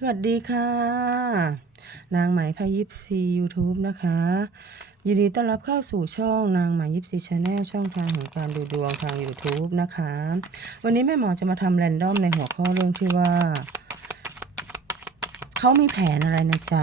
สวัสดีค่ะ นางไหมพายิปซียูทูบนะคะ ยินดีต้อนรับเข้าสู่ช่องนางหมายิปซีชาแนลช่องทางแห่งการดูดวงทาง YouTube นะคะ วันนี้แม่หมอจะมาทำแรนดอมในหัวข้อเรื่องที่ว่า เขามีแผนอะไรในใจ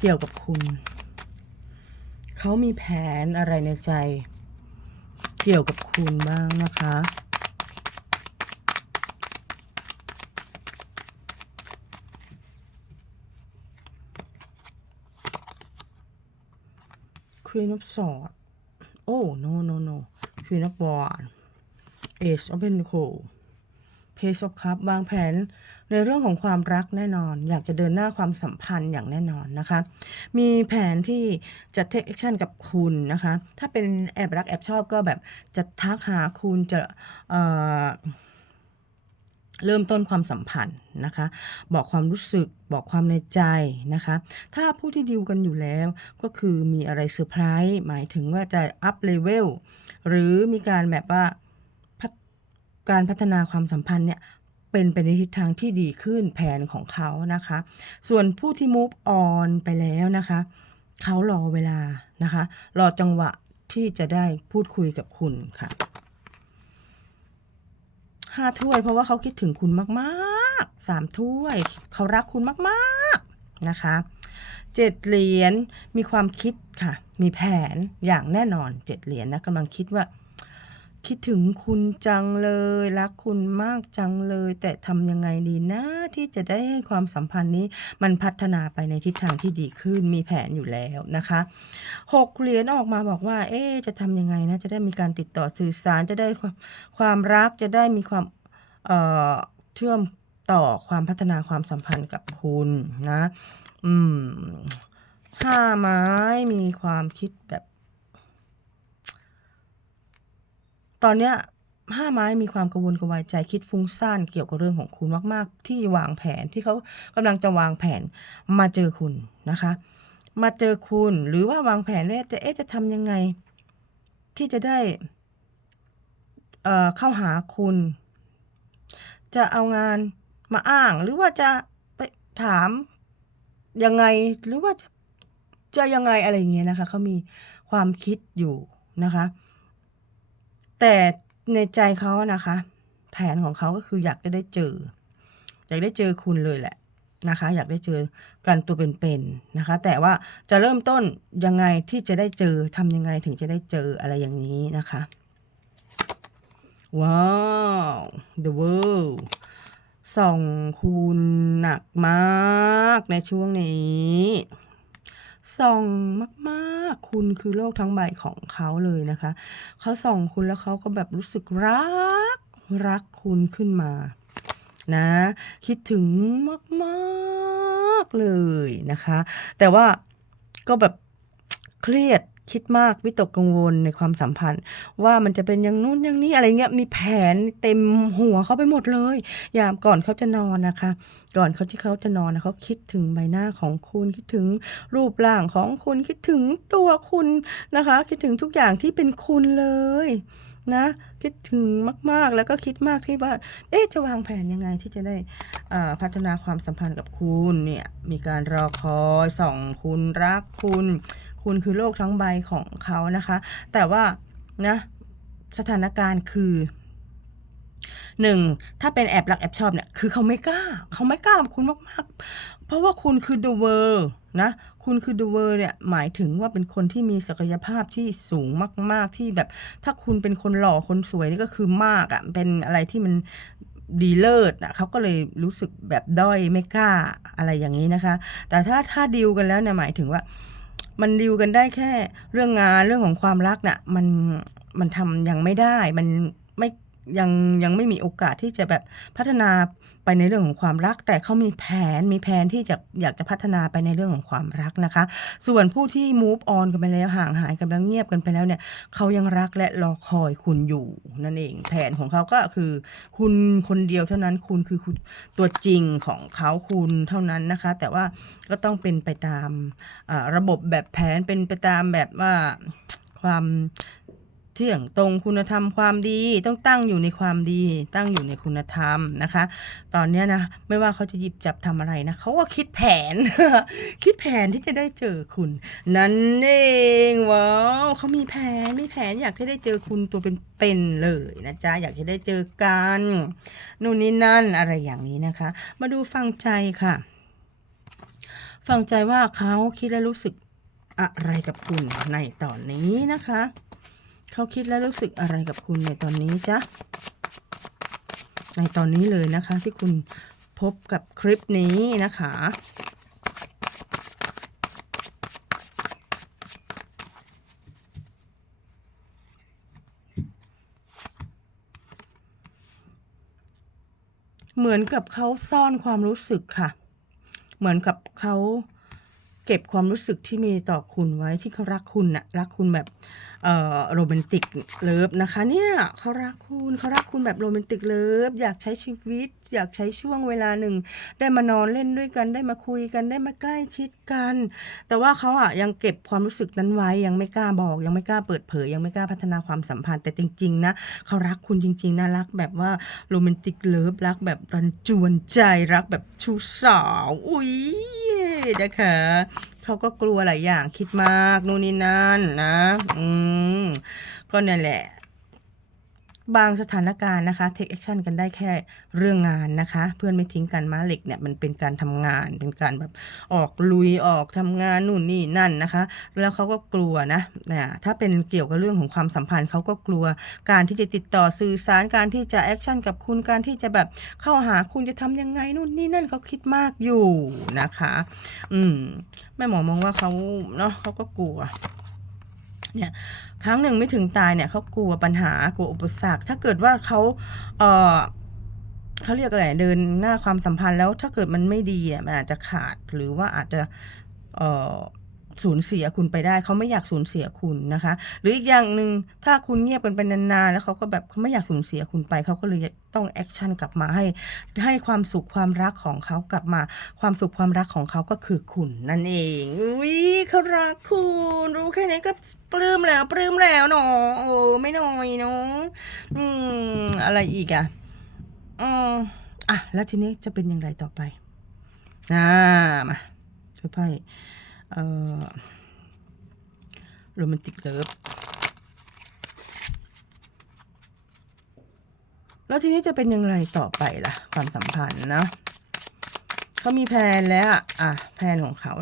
เกี่ยวกับคุณ เขามีแผนอะไรในใจ เกี่ยวกับคุณบ้างนะคะ Queen of Swords โอ้ no no no Queen of Wands Ace of Pentacles Page of Cups วางแผนในเรื่องของความรักแน่นอน อยากจะเดินหน้าความสัมพันธ์อย่างแน่นอนนะคะ มีแผนที่จะ take action กับคุณนะคะ ถ้าเป็นแอบรักแอบชอบก็แบบจะทักหาคุณจะเอ่อ เริ่มต้นความสัมพันธ์นะคะ บอกความรู้สึกบอกความในใจนะคะ ถ้าผู้ที่ดิวกันอยู่แล้วก็คือมีอะไรเซอร์ไพรส์หมายถึงว่าจะอัพเลเวลหรือมีการแบบว่าการพัฒนาความสัมพันธ์เนี่ยเป็นไปในทิศทางที่ดีขึ้นแผนของเขานะคะ ส่วนผู้ที่ move on ไปแล้วนะคะ เขารอเวลานะคะ รอจังหวะที่จะได้พูดคุยกับคุณค่ะ ห้าถ้วย เพราะว่าเขาคิดถึงคุณมากๆสามถ้วย เขารักคุณมากๆนะคะเจ็ดเหรียญมีความคิดค่ะ มีแผนอย่างแน่นอนเจ็ดเหรียญนะกำลังคิดว่า คิดถึงคุณจังเลย รักคุณมากจังเลย แต่ทำยังไงดีนะ ที่จะได้ให้ความสัมพันธ์นี้มันพัฒนาไปในทิศทางที่ดีขึ้นมีแผนอยู่แล้วนะคะหกเหรียญออกมาบอกว่า เอ๊จะทำยังไงนะ จะได้มีการติดต่อสื่อสารจะได้ความความรักจะได้มีความเอ่อเชื่อมต่อความพัฒนาความสัมพันธ์กับคุณนะ อืมห้าไม้มีความคิดแบบ ตอนเนี้ยห้าไม้มีความกังวลกระวายใจคิดฟุ้งซ่านเกี่ยวกับเรื่องของคุณมากๆ ที่วางแผนที่เขากำลังจะวางแผนมาเจอคุณนะคะ มาเจอคุณหรือว่าวางแผนว่าจะเอ๊ะจะทำยังไง ที่จะได้เอ่อเข้าหาคุณ จะเอางานมาอ้าง หรือว่าจะไปถามยังไงหรือว่าจะจะยังไงอะไรอย่างเงี้ยนะคะเขามีความคิดอยู่นะคะ แต่ในใจเขาอะนะคะ แผนของเขาก็คืออยากจะได้เจอ อยากได้เจอคุณเลยแหละนะคะ อยากได้เจอกันตัวเป็นๆนะคะ แต่ว่าจะเริ่มต้นยังไงที่จะได้เจอทำยังไงถึงจะได้เจออะไรอย่างนี้นะคะว้าว The World ส่องคุณหนักมากในช่วงนี้ ส่องมากๆ คุณคือโลกทั้งใบของเขาเลยนะคะ เขาส่องคุณแล้วเขาก็แบบรู้สึกรัก รักคุณขึ้นมา นะ คิดถึงมาก ๆ เลยนะคะ แต่ว่าก็แบบเครียด คิดมากวิตกกังวลในความสัมพันธ์ ว่ามันจะเป็นอย่างนู้นอย่างนี้อะไรเงี้ยมีแผนเต็มหัวเขาไปหมดเลย ยามก่อนเขาจะนอนนะคะ ก่อนเขาที่เขาจะนอนนะเขาคิดถึงใบหน้าของคุณคิดถึงรูปร่างของคุณคิดถึงตัวคุณนะคะ คิดถึงทุกอย่างที่เป็นคุณเลยนะคิดถึงมาก ๆ แล้วก็คิดมากที่ว่า เอ๊ะ จะวางแผนยังไงที่จะได้พัฒนาความสัมพันธ์กับคุณเนี่ย มีการรอคอยส่องคุณรักคุณ คุณคือโลกทั้งใบของเขานะคะ แต่ว่านะสถานการณ์คือหนึ่งถ้าเป็นแอบรักแอบชอบเนี่ยคือเขาไม่กล้า เขาไม่กล้าคุณมากๆ เพราะว่าคุณคือ the world นะคุณคือ the world เนี่ยหมายถึงว่าเป็นคนที่มีศักยภาพที่สูงมาก ๆ ที่แบบ ถ้าคุณเป็นคนหล่อคนสวยนี่ก็คือมากอะ่ะเป็นอะไรที่มันดีเลิศอะเขาก็เลยรู้สึกแบบด้อยไม่กล้าอะไรอย่างนี้นะคะ แต่ถ้าถ้าดีลกันแล้วเนี่ยหมายถึงว่า มันดิวกันได้แค่เรื่องงานเรื่องของความรักน่ะมันมันทำยังไม่ได้มันไม่ ยังยังไม่มีโอกาสที่จะแบบพัฒนาไปในเรื่องของความรัก แต่เขามีแผนมีแผนที่จะอยากจะพัฒนาไปในเรื่องของความรักนะคะ ส่วนผู้ที่ move on กันไปแล้วห่างหายกันแล้วเงียบกันไปแล้วเนี่ยเขายังรักและรอคอยคุณอยู่นั่นเอง แผนของเขาก็คือ คุณคนเดียวเท่านั้นคุณคือคุณตัวจริงของเขาคุณเท่านั้นนะคะ แต่ว่าก็ต้องเป็นไปตามอ่าระบบแบบแผนเป็นไปตามแบบว่าความ เที่ยงตรงคุณธรรมความดีต้องตั้งอยู่ในความดี ตั้งอยู่ในคุณธรรมนะคะ ตอนนี้นะไม่ว่าเขาจะหยิบจับทำอะไรนะเขาก็คิดแผน คิดแผนที่จะได้เจอคุณ นั่นเองว้าวเขามีแผนมีแผนอยากให้ได้เจอคุณตัวเป็นๆเลยนะจ๊ะอยากจะได้เจอกันนู่นนี่นั่นอะไรอย่างนี้นะคะ มาดูฟังใจค่ะ ฟังใจว่าเขาคิดและรู้สึกอะไรกับคุณในตอนนี้นะคะ เขาคิดและรู้สึกอะไรกับคุณในตอนนี้จ๊ะ ในตอนนี้เลยนะคะ ที่คุณพบกับคลิปนี้นะคะเหมือนกับเขาซ่อนความรู้สึกค่ะ เหมือนกับเขาเก็บความรู้สึกที่มีต่อคุณไว้ที่เขารักคุณน่ะรักคุณแบบ โรแมนติกเลิฟนะคะเนี่ยเขารักคุณเขารักคุณแบบโรแมนติกเลิฟอยากใช้ชีวิต อยากใช้ช่วงเวลาหนึ่ง ได้มานอนเล่นด้วยกันได้มาคุยกันได้มาใกล้ชิดกัน แต่ว่าเขาอะยังเก็บความรู้สึกนั้นไว้ยังไม่กล้าบอก ยังไม่กล้าเปิดเผย ยังไม่กล้าพัฒนาความสัมพันธ์แต่จริงๆนะเขารักคุณจริงๆนะรักแบบว่าโรแมนติกเลิฟรักแบบรันจวนใจรักแบบชูสาวอุ้ย นะคะเขาก็กลัวหลายอย่างคิดมากนู่นนี่นั่นนะ อืมก็นั่นแหละ บางสถานการณ์นะคะ take action กันได้แค่เรื่องงานนะคะ เพื่อนไม่ทิ้งกันม้าเหล็กเนี่ยมันเป็นการทำงาน เป็นการแบบออกลุยออกทำงานนู่นนี่นั่นนะคะ แล้วเขาก็กลัวนะนะถ้าเป็นเกี่ยวกับเรื่องของความสัมพันธ์เขาก็กลัว การที่จะติดต่อสื่อสารการที่จะแอคชั่นกับคุณการที่จะแบบเข้าหาคุณจะทำยังไงนู่นนี่นั่นเขาคิดมากอยู่นะคะ อืมแม่หมอมองว่าเขาเนาะเขาก็กลัว เนี่ยครั้งหนึ่งไม่ถึงตายเนี่ยเขากลัวปัญหากลัวอุปสรรค ถ้าเกิดว่าเขาเออเขาเรียกอะไรเดินหน้าความสัมพันธ์แล้วถ้าเกิดมันไม่ดีอะมันอาจจะขาดหรือว่าอาจจะ เออ สูญเสียคุณไปได้เขาไม่อยากสูญเสียคุณนะคะ หรืออีกอย่างหนึ่งถ้าคุณเงียบกันไปนานๆแล้วเขาก็แบบเขาไม่อยากสูญเสียคุณไปเขาก็เลยต้องแอคชั่นกลับมาให้ให้ความสุขความรักของเขากลับมา ความสุขความรักของเขาก็คือคุณนั่นเองอุ้ยเขารักคุณ รู้แค่นี้ก็ปลื้มแล้วปลื้มแล้วเนาะโอ้ไม่น้อยเนาะอืมอะไรอีกอะอืมอะแล้วทีนี้จะเป็นอย่างไรต่อไปนะมาช่วยไพ่ เอ่อโรแมนติกเลิฟแล้วทีนี้จะเป็นยังไงต่อไปล่ะ ความสัมพันธ์เนาะเขามีแผนแล้วอะอะแผนของเขา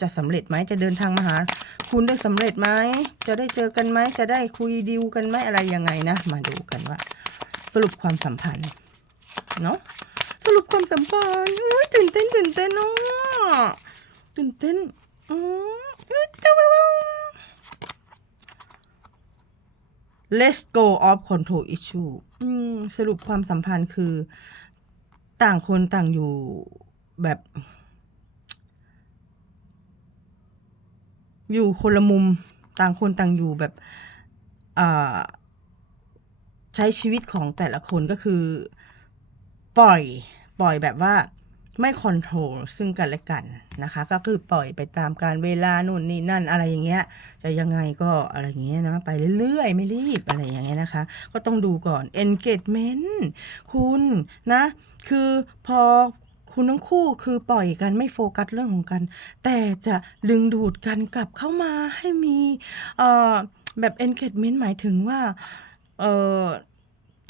จะสำเร็จไหมจะเดินทางมาหา คุณได้สำเร็จไหมจะได้เจอกันไหมจะได้คุยดีลกันไหมอะไรยังไงนะ มาดูกันว่า สรุปความสัมพันธ์เนาะสรุปความสัมพันธ์ตื่นเต้นตื่นเต้นเนาะตื่นเต้นอืมอุ๊ยเต้า let's go off control issue สรุปความสัมพันธ์คือ ต่างคนต่างอยู่แบบ อยู่คนละมุมต่างคนต่างอยู่แบบใช้ชีวิตของแต่ละคนก็คือ ปล่อย ปล่อยแบบว่า ไม่คอนโทรลซึ่งกันและกันนะคะ ก็คือปล่อยไปตามการเวลานู่นนี่นั่นอะไรอย่างเงี้ย จะยังไงก็อะไรอย่างเงี้ยนะไปเรื่อยๆ ไม่รีบอะไรอย่างเงี้ยนะคะ ก็ต้องดูก่อน engagement คุณนะ คือพอคุณทั้งคู่คือปล่อยกันไม่โฟกัสเรื่องของกัน แต่จะดึงดูดกันกลับเข้ามาให้มีแบบ engagement หมายถึงว่า เอ่อ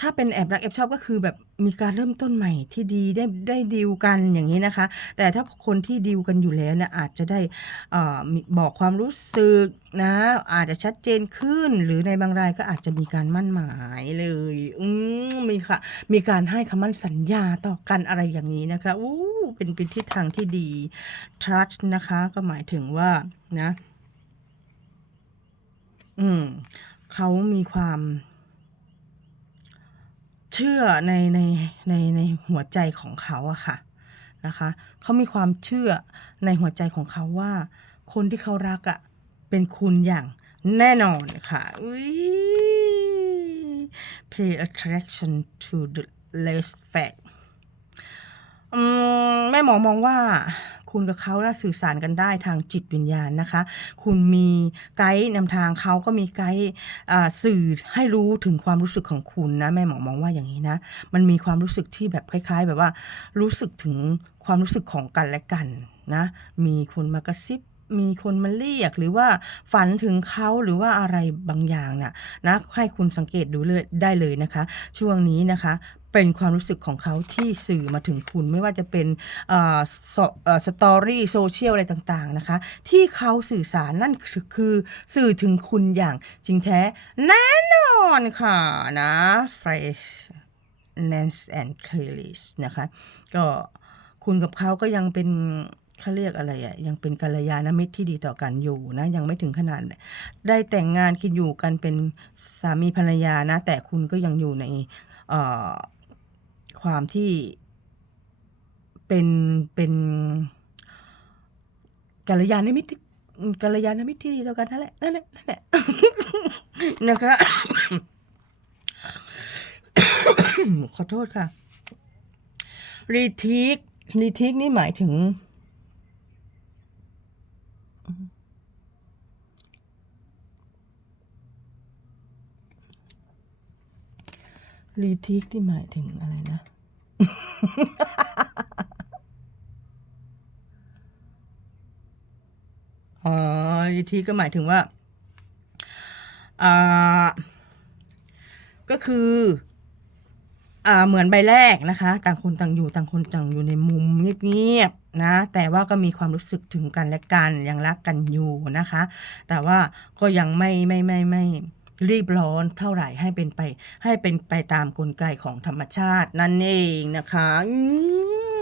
ถ้าเป็นแอบรักแอบชอบก็คือแบบ มีการเริ่มต้นใหม่ที่ดีได้ได้ดีลกันอย่างนี้นะคะ แต่ถ้าคนที่ดีลกันอยู่แล้วเนี่ยอาจจะได้อ่อมีบอกความรู้สึกนะอาจจะชัดเจนขึ้น หรือในบางรายก็อาจจะมีการมั่นหมายเลย อืมมีค่ะ มีการให้คำมั่นสัญญาต่อกันอะไรอย่างนี้นะคะอู้เป็นเป็นทิศทางที่ดี trust นะคะ ก็หมายถึงว่านะ อืมเขามีความ ชื่อในในในในหัวใจของเขาอะค่ะนะคะเขามีความเชื่อในหัวใจของเขาว่า คนที่เขารักอะเป็นคุณอย่างแน่นอนค่ะอุ๊ย pay attention to the less fact แม่หมอมองว่า คุณกับเขาน่ะสื่อสารกันได้ทางจิตวิญญาณนะคะ คุณมีไกด์นำทางเขาก็มีไกด์สื่อให้รู้ถึงความรู้สึกของคุณนะแม่หมอมองว่าอย่างนี้นะ มันมีความรู้สึกที่แบบคล้าย ๆ แบบว่ารู้สึกถึงความรู้สึกของกันและกันนะมีคนมากระซิบมีคนมาเรียกหรือว่าฝันถึงเขาหรือว่าอะไรบางอย่างน่ะนะให้คุณสังเกตดูเลยได้เลยนะคะ ช่วงนี้นะคะ เป็นความรู้สึกของเขาที่สื่อมาถึงคุณไม่ว่าจะเป็นเอ่อสตอรี่โซเชียลอะไรต่างๆนะคะ ที่เขาสื่อสารนั่นคือสื่อถึงคุณอย่างจริงแท้แน่นอนค่ะนะ Fresh Nance and c a l i s นะคะก็คุณกับเขาก็ยังเป็นเขาเรียกอะไรอะยังเป็นกัลยาณมิตรที่ดีต่อกันอยู่นะ ยังไม่ถึงขนาด ได้แต่งงานคิดอยู่กันเป็นสามีภรรยานะ แต่คุณก็ยังอยู่ในเอ่อ ความที่เป็นเป็นกัลยาณมิตรกัลยาณมิตรที่ดีต่อกันนั่นแหละนั่นแหละนั่นแหละนะคะขอโทษค่ะรีทิกรีทิกนี่หมายถึง รีทิกที่หมายถึงอะไรนะ อ๋อรีทิกก็หมายถึงว่า อ่า ก็คือ อ่า เหมือนใบแรกนะคะ ต่างคนต่างอยู่ ต่างคนต่างอยู่ในมุมเงียบๆนะ แต่ว่าก็มีความรู้สึกถึงกันและกัน ยังรักกันอยู่นะคะ แต่ว่าก็ยังไม่ไม่ไม่ไม่ รีบร้อนเท่าไหร่ให้เป็นไป ให้เป็นไปตามกลไกของธรรมชาตินั่นเองนะคะอื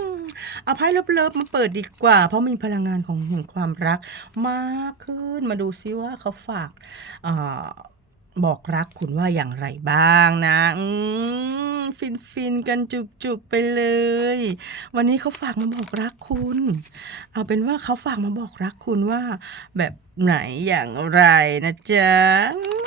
มเอาไพ่เลิฟๆมาเปิดดีกว่า เพราะมีพลังงานของแห่งความรัก มากขึ้นมาดูซิว่าเขาฝากอบอกรักคุณว่าอย่างไรบ้างนะฟินฟินๆกันจุกๆไปเลย วันนี้เขาฝากมาบอกรักคุณ เอาเป็นว่าเขาฝากมาบอกรักคุณว่า แบบไหนอย่างไรนะจ๊ะ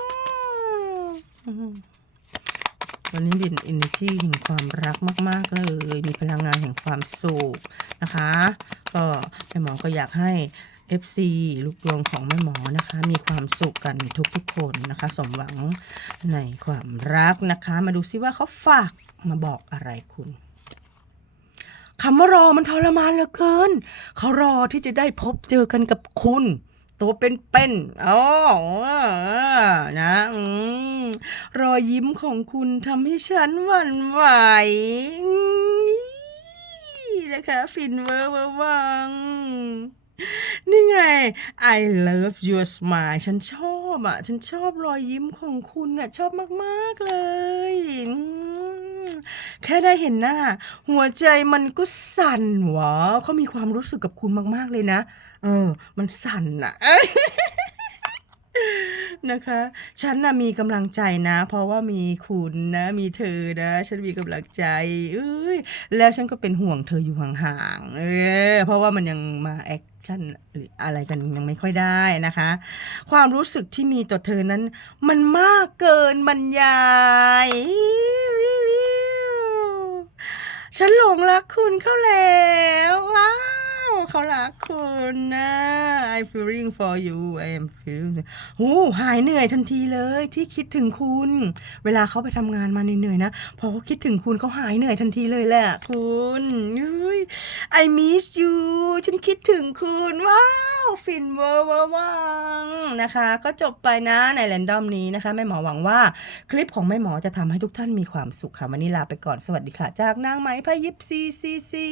วันนี้เป็นอินเนอร์จีแห่งความรักมาก ๆ เลย มีพลังงานแห่งความสุขนะคะ ก็แม่หมอก็อยากให้ FC ลูกดวงของแม่หมอนะคะ มีความสุขกันทุกๆคนนะคะ สมหวังในความรักนะคะ มาดูซิว่าเขาฝากมาบอกอะไรคุณคำว่ารอมันทรมานเหลือเกิน เขารอที่จะได้พบเจอกันกับคุณ ตัวเป็นๆอ๋อนะอรอยยิ้มของคุณทำให้ฉันหวั่นไหวนะคะ ฟินเวอร์เวอร์วังนี่ไง I love your smile ฉันชอบอะ ฉันชอบรอยยิ้มของคุณอะ ชอบมาก ๆ เลย แค่ได้เห็นหน้า หัวใจมันก็สั่นหวะเขามีความรู้สึกกับคุณมาก ๆ เลยนะ เออ มันสั่นอะนะคะ ฉันน่ะมีกำลังใจนะ เพราะว่ามีคุณนะ มีเธอนะ ฉันมีกำลังใจเอ้ยแล้วฉันก็เป็นห่วงเธออยู่ห่างๆเออเพราะว่ามันยังมาแอคชั่นหรืออะไรกันยังไม่ค่อยได้นะคะ ความรู้สึกที่มีต่อเธอนั้น มันมากเกินบรรยายฉันหลงรักคุณเข้าแล้วว้าว เขารักคุณนะ I feeling for you I am feeling โอ้หายเหนื่อยทันทีเลยที่คิดถึงคุณ เวลาเขาไปทำงานมาเหนื่อยๆนะพอเขาคิดถึงคุณเขาหายเหนื่อยทันทีเลยแหละคุณย I miss you ฉันคิดถึงคุณว้าวฟินเวอร์เวอร์วังนะคะ ก็จบไปนะในแรนดอมนี้นะคะแม่หมอหวังว่า คลิปของแม่หมอจะทำให้ทุกท่านมีความสุขค่ะวันนี้ลาไปก่อนสวัสดีค่ะ จากนางไหมพายิปซีซีซี